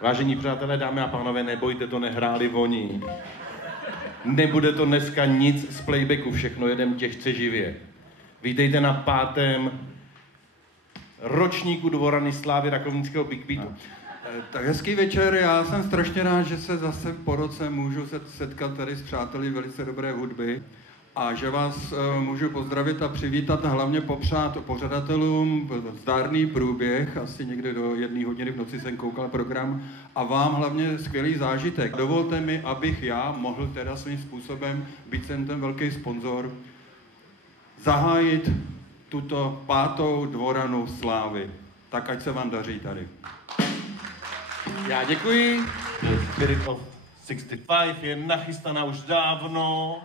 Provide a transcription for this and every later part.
Vážení přátelé, dámy a pánové, nebojte, to nehráli oni. Nebude to dneska nic z playbacku, všechno jedem těžce živě. Vítejte na 5. ročníku Dvorany slávy rakovnického Big Beatu. Tak hezký večer, já jsem strašně rád, že se zase po roce můžu setkat tady s přáteli velice dobré hudby a že vás můžu pozdravit a přivítat a hlavně popřát pořadatelům zdárný průběh, asi někde do 1 hodiny v noci jsem koukal program a vám hlavně skvělý zážitek. Dovolte mi, abych já mohl teda svým způsobem, být jsem ten velký sponzor, zahájit tuto 5. Dvoranu slávy. Tak ať se vám daří tady. Já děkuji. Spirit of 65 je nachystaná už dávno.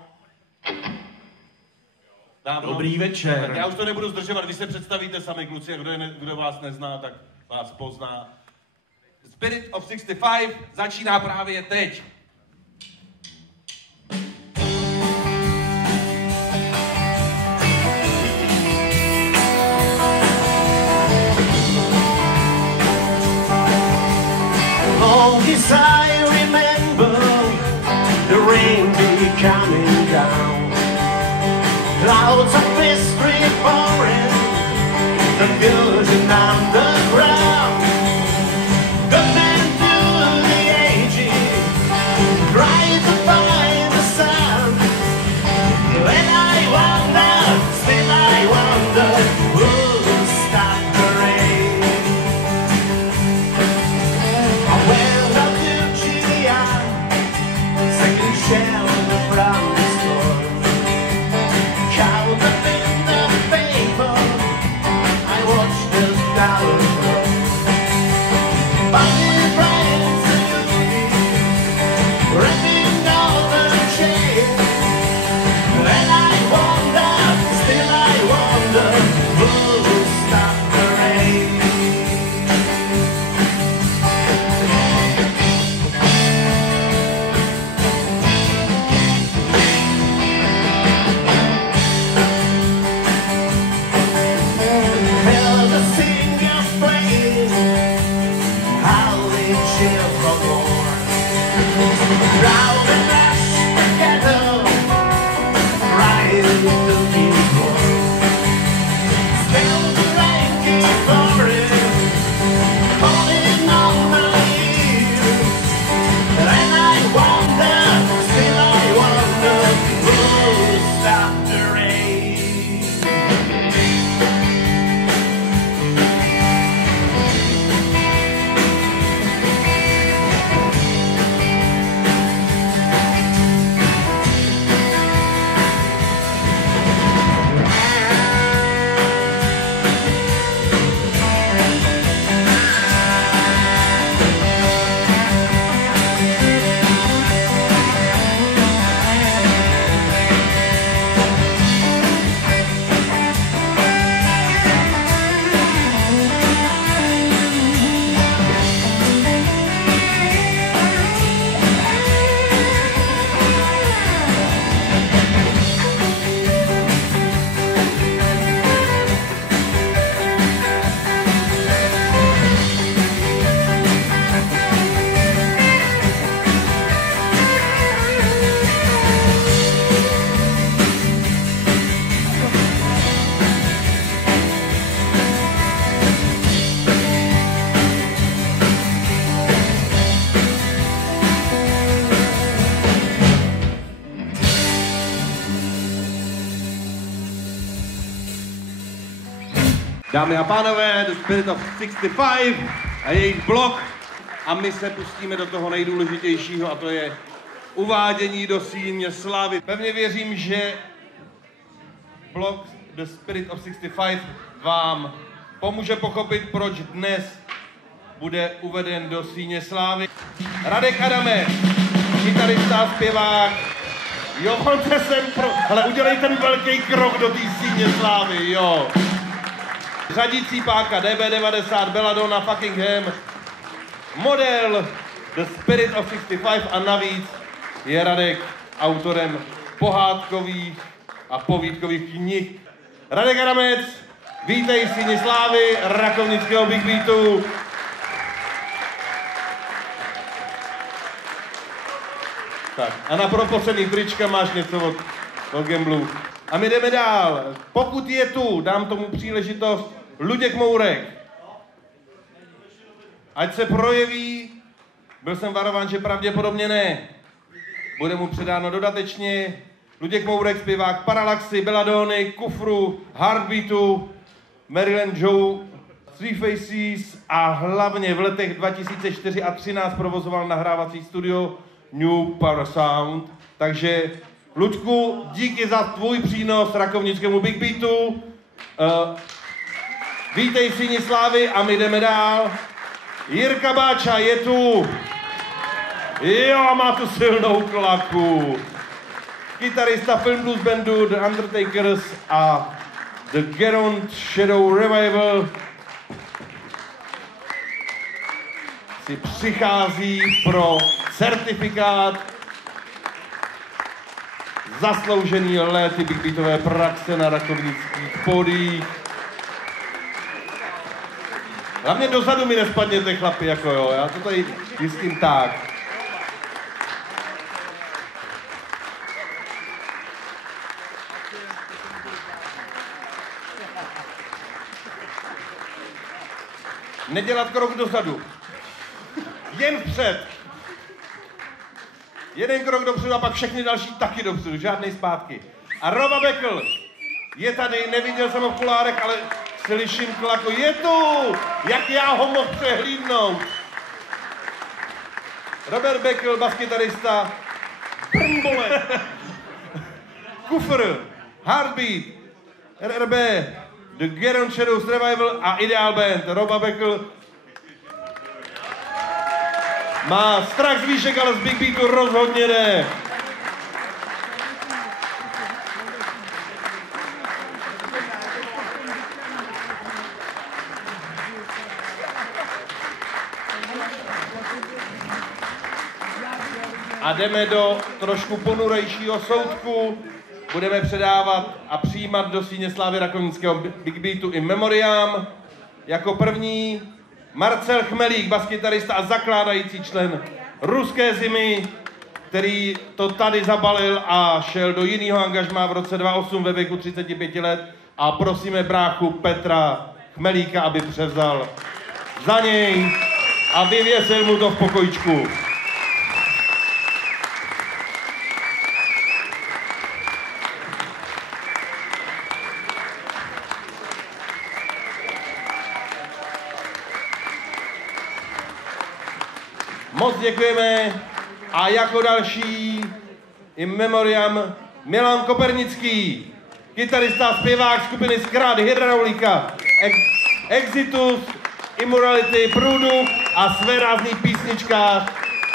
Dobrý večer. Tak já už to nebudu zdržovat, vy se představíte sami, kluci, a kdo vás nezná, tak vás pozná. Spirit of 65 začíná právě teď. Long as I remember the rain be coming down, clouds of mystery pouring, the building underground, good men through the ages, try to find the sun. When I wonder, still I wonder, who'll stop the rain? I went up to Chile, second shell from the storm. Count up in the paper, I watched the dollar grow. Buying friends and beauty, wrapping all the chains. And I wonder, still I wonder, who'll stop the rain? Held a single phrase, how they chill for more. Crowd and rush together, trying to be one. Still the ranky forest, holding on the years. And I wonder, still I wonder, who'll stop the rain? Dámy a pánové, The Spirit of 65 a jejich blok a my se pustíme do toho nejdůležitějšího a to je uvádění do síně slávy. Pevně věřím, že blok The Spirit of 65 vám pomůže pochopit, proč dnes bude uveden do síně slávy. Radek Adamec, kytarista a zpěvák. Jo, pojďte sem, hele, udělej ten velký krok do té síně slávy, jo. Řadící páka DB90, Belladonna, Fuckingham, model The Spirit of 65 a navíc je Radek autorem pohádkových a povídkových knih. Radek Adamec, vítej v síni slávy rakovnického Big Beatu. Tak, a na propocený trička máš něco od Gamblu. A my jdeme dál. Pokud je tu, dám tomu příležitost, Luděk Mourek. Ať se projeví, byl jsem varován, že pravděpodobně ne. Bude mu předáno dodatečně. Luděk Mourek, zpěvák Parallaxy, Belladony, Kufru, Heartbeatu, Marilyn Joe, Three Faces a hlavně v letech 2004 a 2013 provozoval nahrávací studio New Power Sound. Takže Luďku, díky za tvůj přínos rakovnickému Big Beatu. Vítej v Síni slávy a my jdeme dál. Jirka Báča je tu. Jo, a má tu silnou klaku. Kytarista Film Blues bandu The Undertakers a The Geront Shadow Revival si přichází pro certifikát zasloužený léty Big Beatové praxe na rakovnických pódiích. Hlavně dozadu mi nespadněte, chlapi, jako jo, já to tady jistím tak. Nedělat krok dozadu. Jen vpřed. Jeden krok dopředu a pak všechny další taky dopředu, žádnej zpátky. A Roba Beckl je tady, neviděl jsem ho v okulárech, ale slyším klaku. Je tu! Jak já ho mohl přehlídnout? Robert Beckl, baskytarista, Brmbole, Kufr, Heartbeat, RRB, The Geront Shadows Revival a Ideal Band. Roba Beckl má strach z výšek, ale z Big Beatu rozhodně ne. A jdeme do trošku ponurejšího soudku. Budeme předávat a přijímat do Síně slávy rakovnického Big Beatu in memoriam. Jako první Marcel Chmelík, baskytarista a zakládající člen Ruské zimy, který to tady zabalil a šel do jiného angažmá v roce 2008 ve věku 35 let. A prosíme bráchu Petra Chmelíka, aby převzal za něj a vyvěsil mu to v pokojičku. Moc děkujeme a jako další in memoriam Milan Kopernický, kytarista a zpěvák skupiny Zkrát, Hydraulika, Exitus, Immorality, Průduch a své rázný písničkář.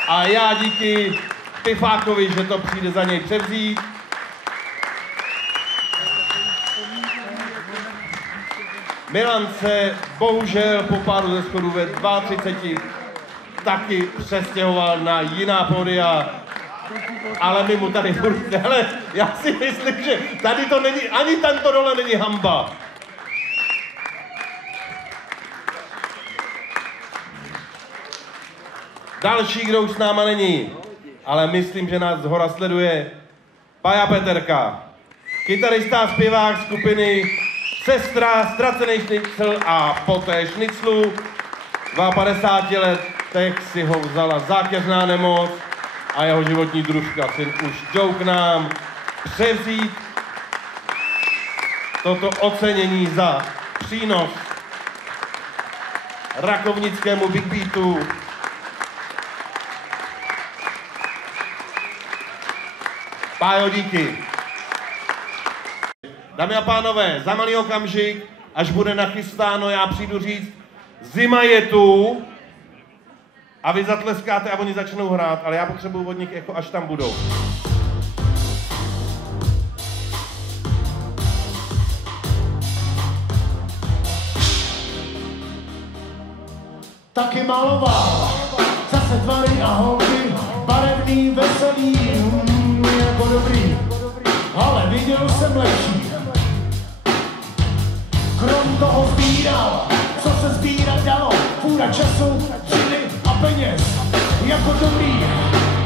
A já díky Pifákovi, že to přijde za něj převzít. Milan se bohužel po pádu ze schodu ve 32 taky přestěhoval na jiná pódia, ale my mu tady furt, hele, já si myslím, že tady to není, ani tento dole není hamba. Další, kdo už s náma není, ale myslím, že nás zhora sleduje, Paja Peterka, kytarista a zpěvák skupiny Sestra, Ztracený šnicl a poté šniclu. 52 letech si ho vzala zákeřná nemoc a jeho životní družka syn už jdou k nám převzít toto ocenění za přínos rakovnickému Big Beatu. Pájo, díky. Dámy a pánové, za malý okamžik, až bude nachystáno, já přijdu říct, zima je tu a vy zatleskáte a oni začnou hrát, ale já potřebuji od nich echo, až tam budou. Taky maloval, zase tvary a holky, barevný, veselý, jako dobrý, ale viděl jsem lepší. Krom toho sbíral, co se sbírat dalo, půra času, třiny a peněz, jako dobrý,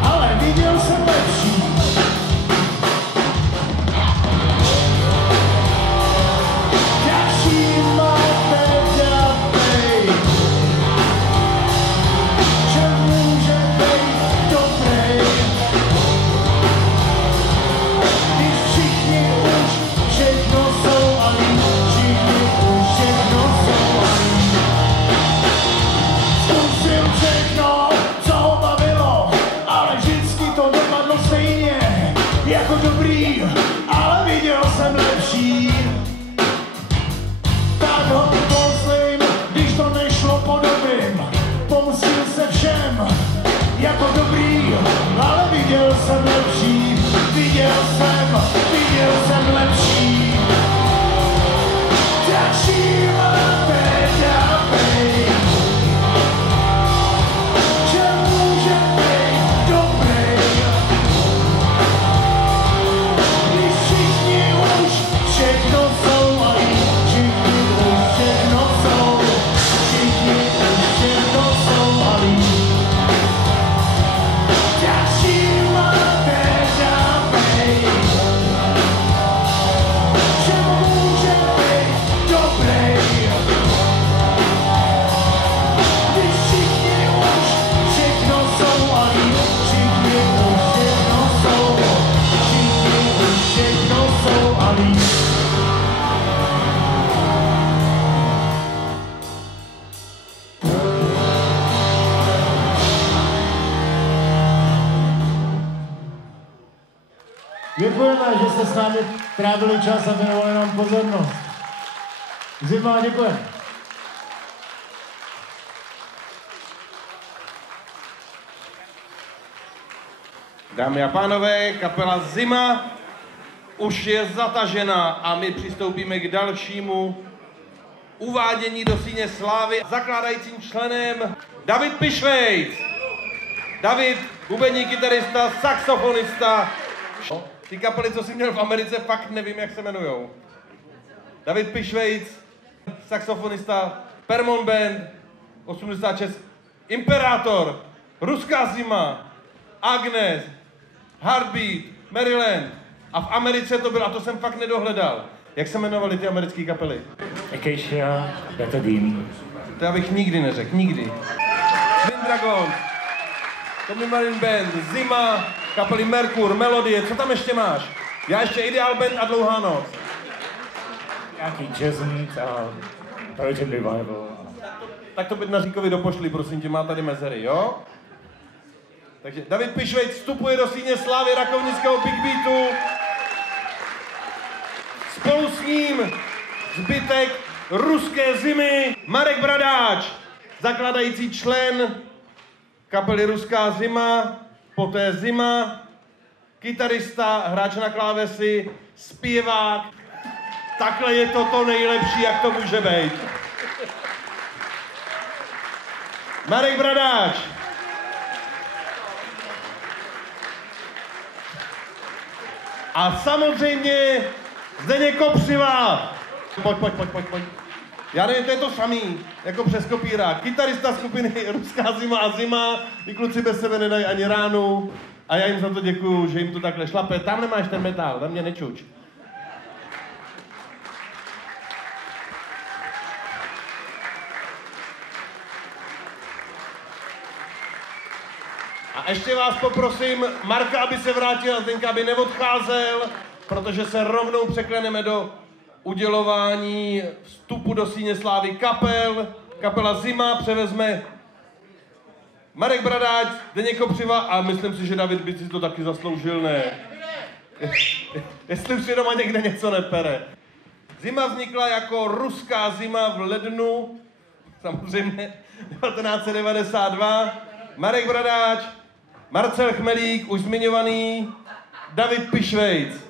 ale viděl jsem lepší. Děkujeme, že jste s námi trávili čas a věnovali nám pozornost. Zima, děkujeme. Dámy a pánové, kapela Zima už je zatažena a my přistoupíme k dalšímu uvádění do síně slávy. Zakládajícím členem David Pišvejc. David, bubeník, kytarista, saxofonista. Ty kapely, co jsi měl v Americe, fakt nevím, jak se jmenujou. David Pišvejc, saxofonista, Permon Band, 86, Imperátor, Ruská zima, Agnes, Heartbeat, Maryland. A v Americe to bylo, a to jsem fakt nedohledal. Jak se jmenovaly ty americké kapely? Acacia, Betadine. To já bych nikdy neřekl, nikdy. Twin Dragon, Tommy Marine Band, Zima, kapely Merkur, Melodie, co tam ještě máš? Já ještě Ideal Band a Dlouhá noc. Nějaký jazzant a Virgin Revival. Tak to Bednaříkovi dopošli, prosím tě, má tady mezery, jo? Takže David Pišvejc vstupuje do síně slávy rakovnického Big Beatu. Spolu s ním zbytek Ruské zimy, Marek Bradáč, zakladající člen kapely Ruská zima, poté Zima, kytarista, hráč na klávesi, zpěvák. Takhle je to nejlepší, jak to může být. Marek Bradáč. A samozřejmě Zdeněk Kopřiva. Pojď. Já nevím, to je to samý, jako přes kopírák. Kytarista skupiny Ruská zima a Zima. Ty kluci bez sebe nedají ani ránu. A já jim za to děkuju, že jim to takhle šlape. Tam nemáš ten metal, tam mě nečuč. A ještě vás poprosím Marka, aby se vrátil a Zdenka, aby neodcházel, protože se rovnou překleneme do udělování vstupu do síně slávy kapel. Kapela Zima převezme Marek Bradáč, Zdeněk Kopřiva a myslím si, že David by si to taky zasloužil, ne? Jestli už si doma někde něco nepere. Zima vznikla jako Ruská zima v lednu, samozřejmě 1992. Marek Bradáč, Marcel Chmelík, už zmiňovaný, David Pišvejc.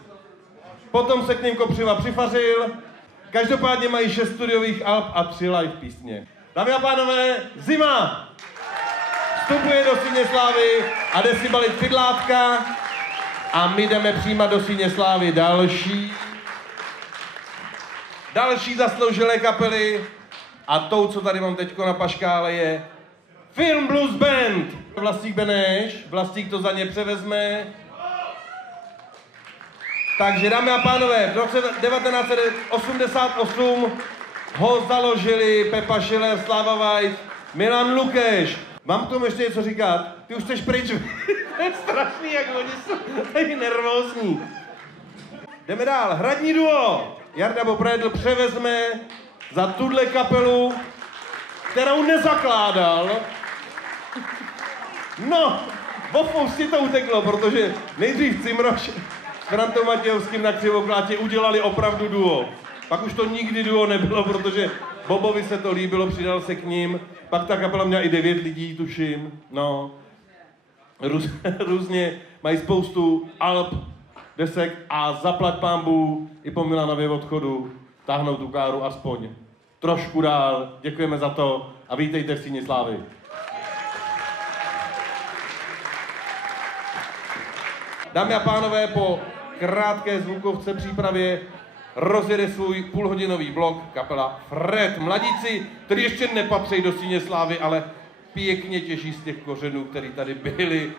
Potom se k ním Kopřiva přifařil. Každopádně mají 6 studiových alb a 3 live písně. Dámy a pánové, Zima vstupuje do síně slávy a jde si balit fidlátka. A my jdeme přijímat do síně slávy další zasloužilé kapely. A tou, co tady mám teďko na paškále, je Film Blues Band. Vlastík Beneš, Vlastík to za ně převezme. Takže dámy a pánové, v roce 1988 ho založili Pepa Schiller, Slava Vajc, Milan Lukeš. Mám k tomu ještě něco říkat? Ty už chceš pryč. To je strašný, jak oni jsou tady nervózní. Jdeme dál. Hradní duo. Jarda Bobredl převezme za tuhle kapelu, kterou nezakládal. No, Bofou si to uteklo, protože nejdřív Cimroš s Frantou Matějovským na Křivoklátě udělali opravdu duo. Pak už to nikdy duo nebylo, protože Bobovi se to líbilo, přidal se k ním. Pak ta kapela měla i 9 lidí, tuším. No, různě mají spoustu alb, desek a zaplať pánbů i po Milanově odchodu táhnou tu káru aspoň trošku dál. Děkujeme za to a vítejte v síni slávy. Dámy a pánové, po krátké zvukovce přípravě rozjede svůj půlhodinový blok kapela Fred. Mladíci, kteří ještě nepatří do síně slávy, ale pěkně těží z těch kořenů, který tady byli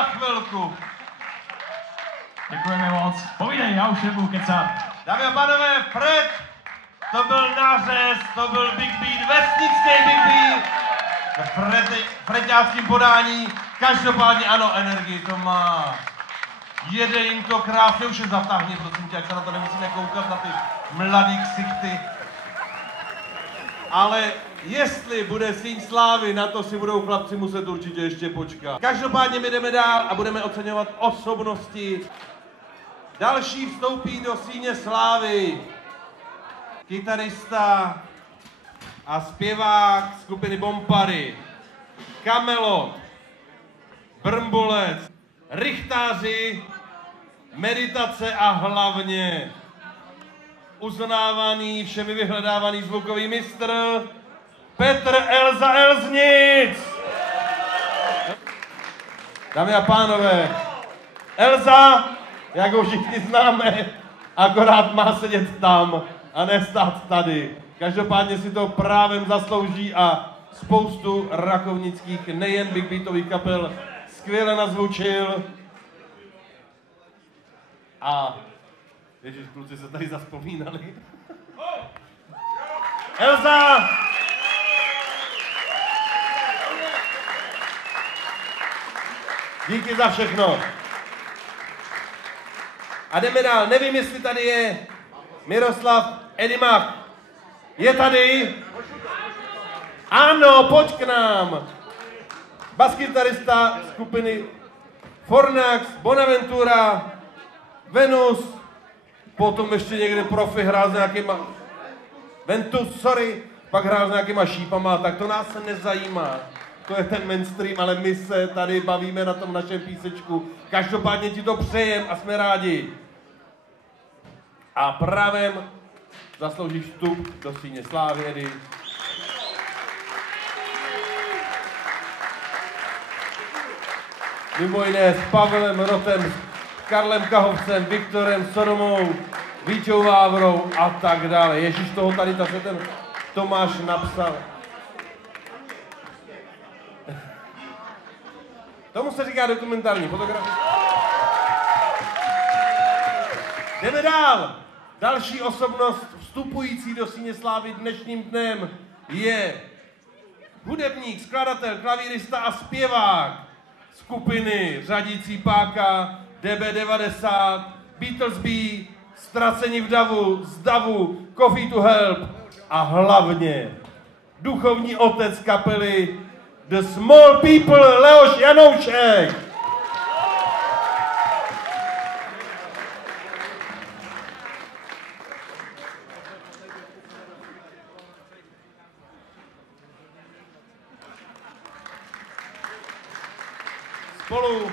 za chvilku. Děkujeme moc. Povídej, já už nebudu kecat. Dámy a pánové, Fred, to byl nářez, to byl Big Beat, vesnický Big Beat. Freďáckým podání, každopádně ano, energii to má. Jede jim to krásně, už je zatáhni, prosím tě, jak se na to nemusíme koukat, na ty mladý ksichty. Ale jestli bude Síň slávy, na to si budou chlapci muset určitě ještě počkat. Každopádně my jdeme dál a budeme oceňovat osobnosti. Další vstoupí do Síně slávy kytarista a zpěvák skupiny Bompary, Kamelot, Brmbulec, Rychtáři, Meditace a hlavně uznávaný, všemi vyhledávaný zvukový mistr Petr Elza Elznic. Dámy a pánové, Elza, jak ho všichni známe, akorát má sedět tam a ne stát tady. Každopádně si to právem zaslouží a spoustu rakovnických, nejen big beatových kapel skvěle nazvučil. A ježiš, kluci se tady zaspomínali. Elza! Díky za všechno. A jdeme dál. Nevím, jestli tady je Miroslav Edimach. Je tady? Ano, pojď k nám. Baskytarista skupiny Fornax, Bonaventura, Venus, potom ještě někde profi hrál s nějakýma... Ventus, sorry, pak hrál s nějakýma šípama, tak to nás se nezajímá. To je ten mainstream, ale my se tady bavíme na tom našem písečku. Každopádně ti to přejem a jsme rádi. A právem zasloužíš vstup do Síně slávy, Edy. Mimo jiné s Pavelem Rotem, s Karlem Kahovcem, Viktorem Sodomou, Víťou Vávrou a tak dále. Ježíš, toho tady zase ten Tomáš napsal. Tomu se říká dokumentární fotografie. Jdeme dál. Další osobnost vstupující do Síně slávy dnešním dnem je hudebník, skladatel, klavírista a zpěvák skupiny řadící páka, DB90, Beatles B, Ztraceni v davu, z davu, Coffee to Help a hlavně duchovní otec kapely The Small People, Leoš Janoušek. Spolu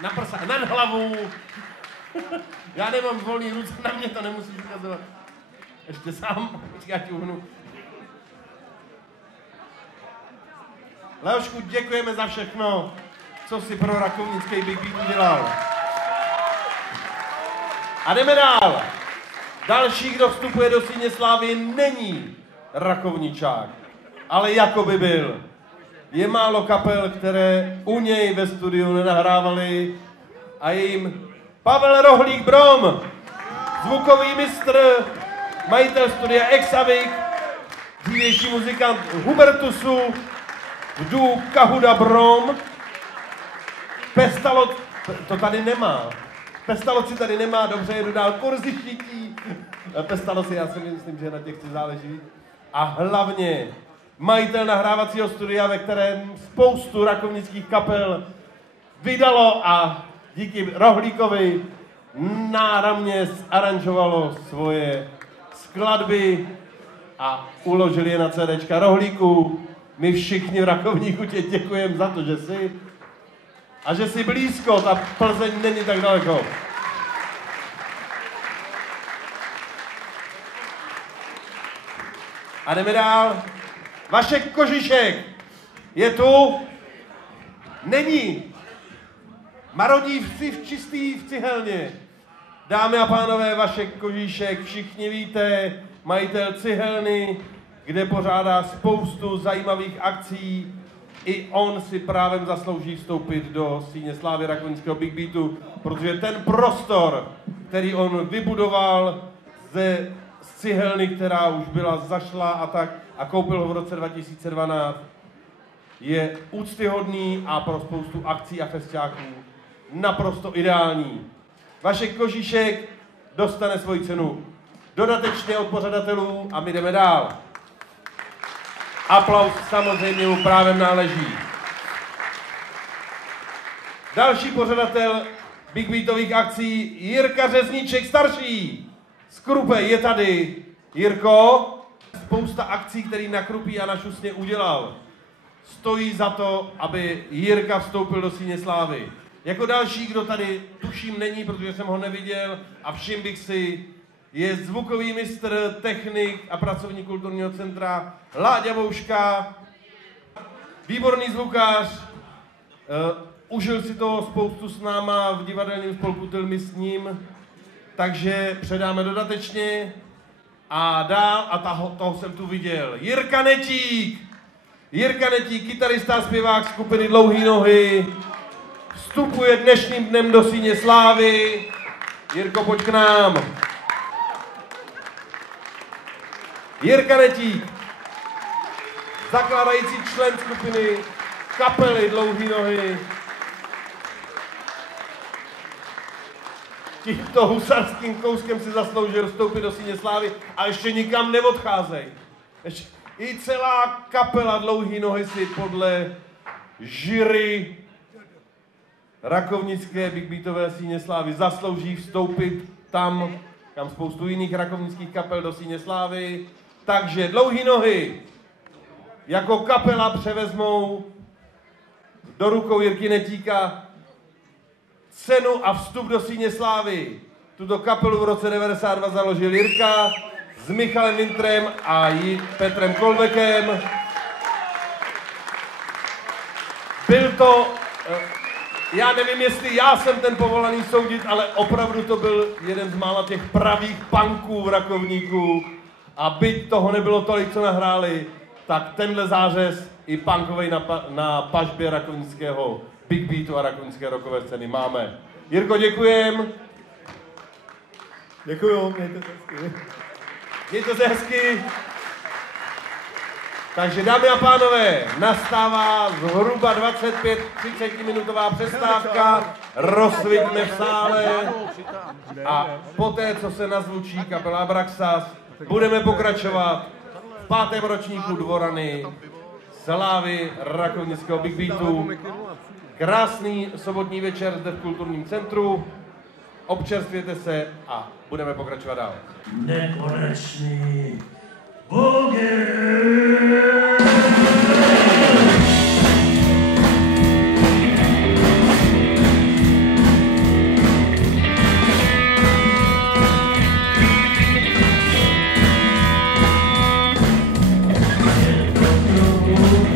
na prsa, na hlavu. Já nemám volný ruce, na mě to nemusíš ukazovat. Ještě sám, já ti uhnu. Leošku, děkujeme za všechno, co jsi pro rakovnický Big Beat udělal. A jdeme dál. Další, kdo vstupuje do Síně slávy, není rakovničák, ale jako by byl. Je málo kapel, které u něj ve studiu nenahrávaly a je jim Pavel Rohlík Brom, zvukový mistr, majitel studia Exavik, dřívější muzikant Hubertusu, vdu Kahuda Brom, Pestalot, to tady nemá, Pestalot si tady nemá, dobře, jedu dál, kurzy šití, Pestalot si, já si myslím, že na těch si záleží, a hlavně majitel nahrávacího studia, ve kterém spoustu rakovnických kapel vydalo a díky Rohlíkovi náramně zaranžovalo svoje skladby a uložili je na CDčka. Rohlíku, my všichni v Rakovníku tě děkujeme za to, že jsi a že jsi blízko, ta Plzeň není tak daleko. A jdeme dál. Vašek Kožišek je tu? Není. Marodí čistý v cihelně. Dámy a pánové, Vašek Kožíšek, všichni víte, majitel cihelny, kde pořádá spoustu zajímavých akcí i on si právem zaslouží vstoupit do síně slávy rakouského Big Beatu, protože ten prostor, který on vybudoval z cihelny, která už byla zašla a koupil ho v roce 2012, je úctyhodný a pro spoustu akcí a festiáků naprosto ideální. Vašek Kožíšek dostane svoji cenu dodatečně od pořadatelů a my jdeme dál. Aplaus samozřejmě mu právem náleží. Další pořadatel Big Beatových akcí Jirka Řezníček starší. Z Krupe je tady. Jirko, spousta akcí, který na Krupí a na Šusně udělal. Stojí za to, aby Jirka vstoupil do síně slávy. Jako další, kdo tady tuším není, protože jsem ho neviděl a všiml bych si, je zvukový mistr, technik a pracovník kulturního centra Láďa Bouška. Výborný zvukář, užil si toho spoustu s náma v divadelním spolku Tylmy s ním, takže předáme dodatečně a dál, a toho jsem tu viděl, Jirka Netík. Jirka Netík, kytarista a zpěvák skupiny Dlouhý nohy, vstupuje dnešním dnem do síně slávy. Jirko, pojď k nám. Jirka Netík, zakládající člen skupiny kapely Dlouhý nohy. Tímto husarským kouskem si zasloužil vstoupit do síně slávy a ještě nikam neodcházej. I celá kapela Dlouhý nohy si podle jury rakovnické Big Beatové síně slávy zaslouží vstoupit tam, kam spoustu jiných rakovnických kapel do síně slávy. Takže Dlouhý nohy jako kapela převezmou do rukou Jirky Netíka cenu a vstup do síně slávy. Tuto kapelu v roce 92 založil Jirka s Michalem Wintrem a Petrem Kolbekem. Byl to, já nevím, jestli já jsem ten povolaný soudit, ale opravdu to byl jeden z mála těch pravých punků v Rakovníku. A byť toho nebylo tolik, co nahráli, tak tenhle zářez i punkovej na pažbě rakovnického Big Beatu a rakovnické rockové scény máme. Jirko, děkujem. Děkuju, mějte se hezky. Mějte se hezky. Takže dámy a pánové, nastává zhruba 25-30 minutová přestávka, rozsvítne v sále a poté, co se nazvučí kapela Abraxas, budeme pokračovat v 5. ročníku Dvorany slávy rakovnického Big Beatu. Krásný sobotní večer zde v kulturním centru. Občerstvěte se a budeme pokračovat dál. Nekonečný boogie. Wow.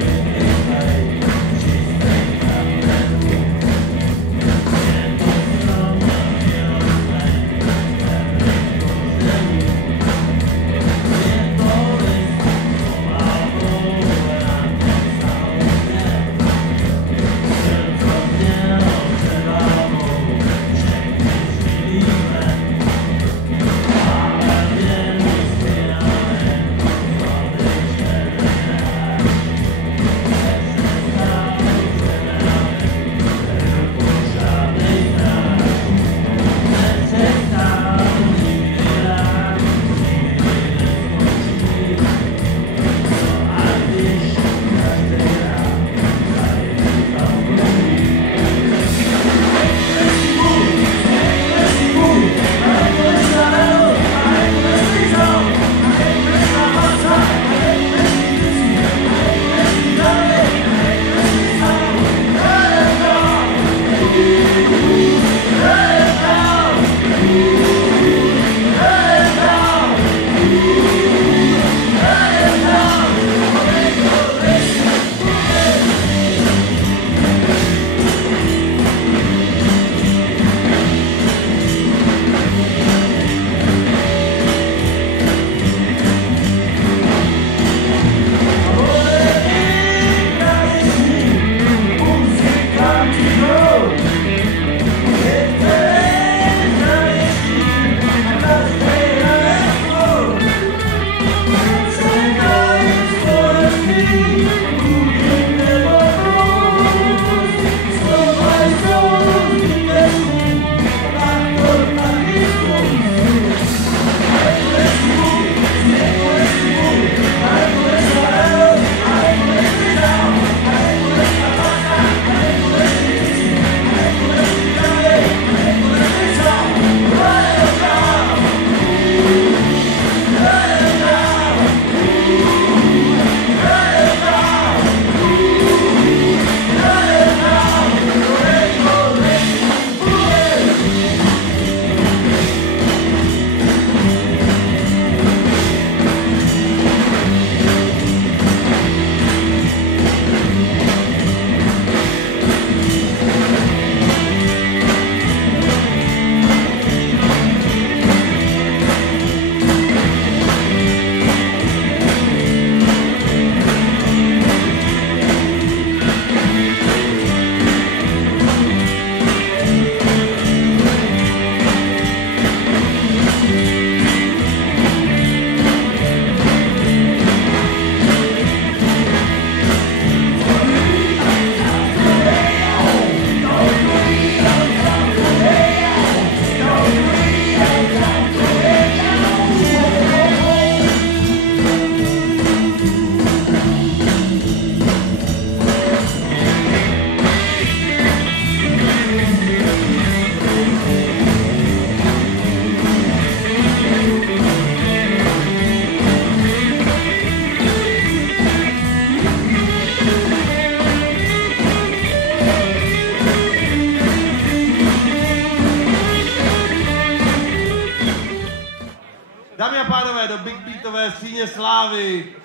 Dámy a pánové, do Big Beatové síně slávy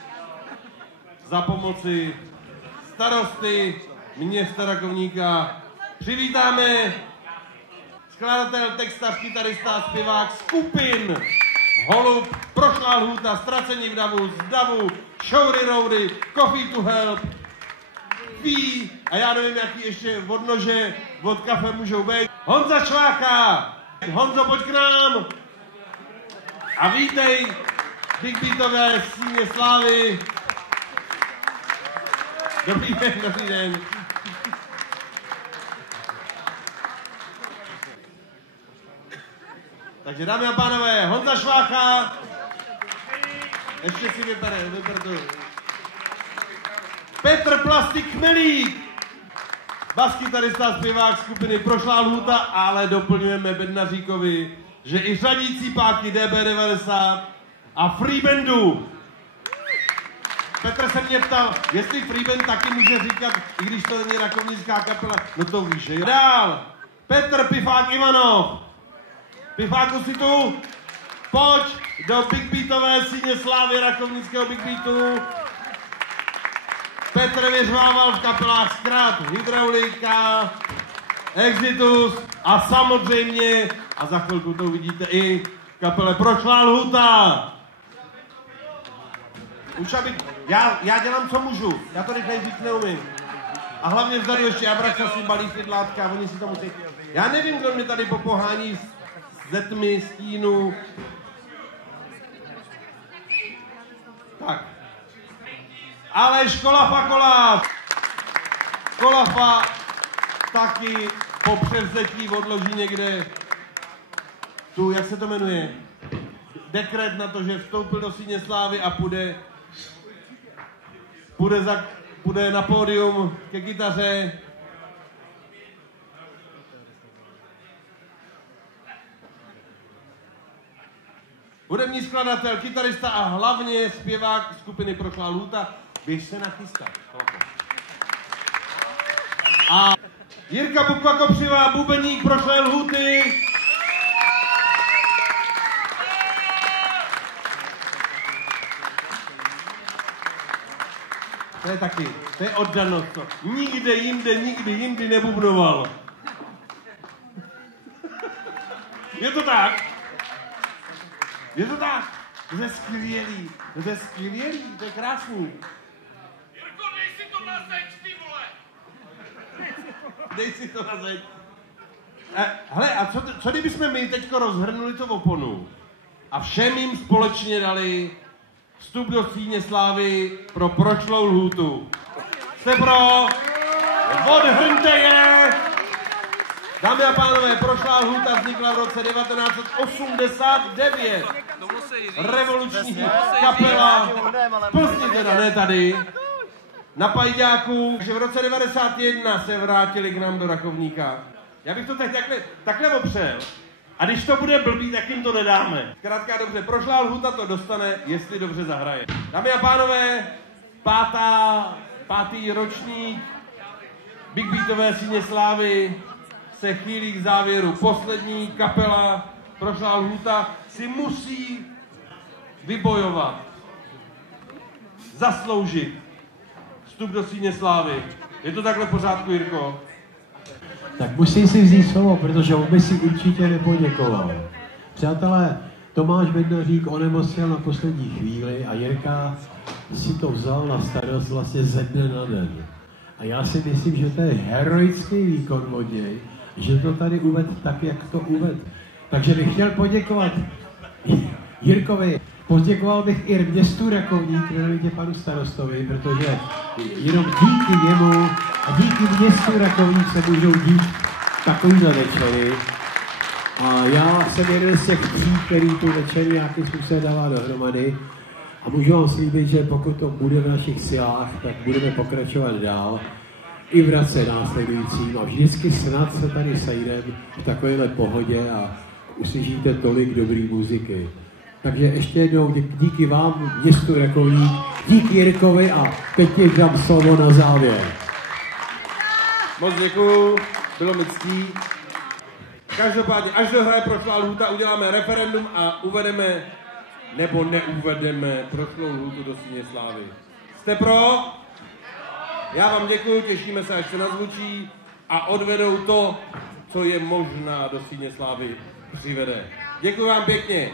za pomoci starosty města Rakovníka přivítáme skladatel, textař, kytarista, zpěvák skupin Holub, Prošlá lhůta, Ztracení v davu, z davu, Shoury Roudy, Coffee to Help, Fee a já nevím, jaký ještě odnože od kafe můžou být. Honza Švácha! Honzo, pojď k nám! A vítej Big Beatové síně slávy. Dobrý den, dobrý den. Takže dámy a pánové, Honza Švácha. Ještě si vypere to. Petr Plastik Chmelík. Baskytarista, zpěvák skupiny Prošlá lhůta, ale doplňujeme Bednaříkovi, že i řadící páky DB90 a Freebandu. Petr se mě ptal, jestli Freeband taky může říkat, i když to není rakovnická kapela, no to víš, že jo. Dál, Petr Pifák Ivanov. Pifáku si tu, pojď do Big Beatové síně slávy rakovnického Big Beatu. Petr vyřvával v kapelách Skrat, Hydraulika, Exitus a samozřejmě, a za chvilku to uvidíte i v kapele Prošlá lhůta. Už aby, já dělám, co můžu, já to rychleji říct neumím. A hlavně vzadu ještě Abraxa si balí světlátka, oni si to musí... Já nevím, kdo mě tady popohání ze tmy, stínu. Tak. Ale Školafa Kolář. Školafa taky po převzetí odloží někde tu, jak se to jmenuje, dekret na to, že vstoupil do síně slávy a půjde na pódium ke kytaře. Hudební skladatel, kytarista a hlavně zpěvák skupiny Prošlá lhůta. Běž se nachystat. A Jirka Bukva-Kopřivá, bubeník Prošlé lhůty. To je taky, to je oddanost. To. Nikdy jindy nebubnoval. Je to tak? Je to tak? To je skvělý, to je krásný. Jirko, dej si to na zeď, ty vole! Dej si to na zeď. Hele, a co kdybychom my teďko rozhrnuli to oponu a všem jim společně dali vstup do síně slávy pro Prošlou lhůtu. Jste pro? Odhrňte je! Dámy a pánové, Prošlá lhůta vznikla v roce 1989. Revoluční kapela, Plzni teda, ne tady, na Pajďáku, že v roce 1991 se vrátili k nám do Rakovníka. Já bych to teď takhle opřel. A když to bude blbý, tak jim to nedáme. Zkrátka dobře, Prošlá lhůta to dostane, jestli dobře zahraje. Dámy a pánové, pátý ročník Big Beatové síně slávy se chýlí k závěru. Poslední kapela Prošlá lhůta si musí vybojovat, zasloužit vstup do síně slávy. Je to takhle v pořádku, Jirko? Tak musí si vzít slovo, protože on by si určitě nepoděkoval. Přátelé, Tomáš Bednařík onemocněl na poslední chvíli a Jirka si to vzal na starost vlastně ze dne na den. A já si myslím, že to je heroický výkon od něj, že to tady uvedl tak, jak to uvedl. Takže bych chtěl poděkovat Jirkovi. Poděkoval bych i městu Rakovník, jmenovitě panu starostovi, protože jenom díky němu a díky městu Rakovník se můžou dít takovýhle večery. A já jsem jeden z těch tří, který tu večeru nějakým způsobem dává dohromady. A můžu vám slíbit, že pokud to bude v našich silách, tak budeme pokračovat dál i v roce následujícím. A vždycky snad se tady sejdeme v takovéhle pohodě a uslyšíte tolik dobrý muziky. Takže ještě jednou díky vám, městu Rakovník, díky Jirkovi a teď ti dám slovo na závěr. Moc děkuju, bylo mi ctí. Každopádně, až dohraje Prošlá lhůta, uděláme referendum a uvedeme nebo neuvedeme prošlou lhůtu do Síně slávy. Jste pro? Já vám děkuju, těšíme se, až se nazvučí a odvedou to, co je možná do Síně slávy přivede. Děkuji vám pěkně.